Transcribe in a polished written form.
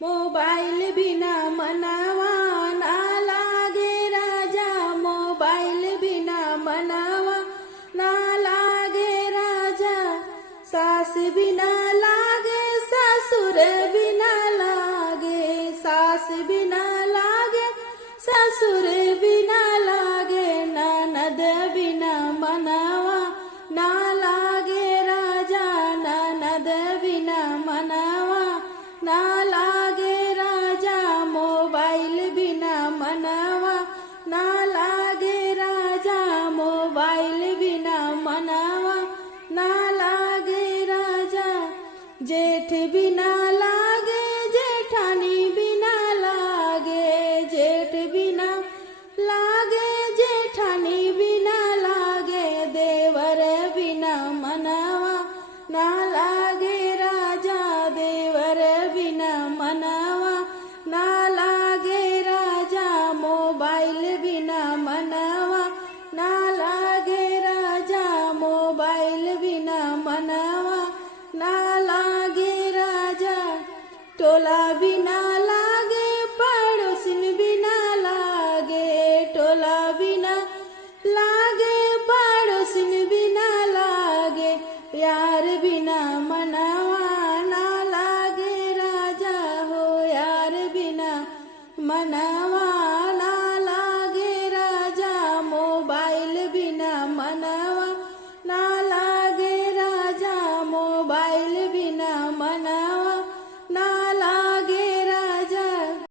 Mobile बिना मनावा ना लागे राजा, मोबाइल बिना मनावा ना लागे राजा। सास बिना लागे ससुर बिना लागे, सास बिना लागे ससुर बिना लागे। ननद बिना मनावा ना लागे राजा, ननद बिना मनावा ना लागे राजा। मोबाइल बिना मनावा ना लागे राजा, मोबाइल बिना मनावा ना लागे राजा। जेठ बिना लागे जेठानी बिना लागे, जेठ बिना लागे जेठानी बिना लागे। देवर बिना मनावा ना लागे राजा, देवर बिना मनावा ना लागे राजा। मोबाइल बिना मनावा ना लागे राजा, मोबाइल बिना मनावा ना लागे राजा। टोला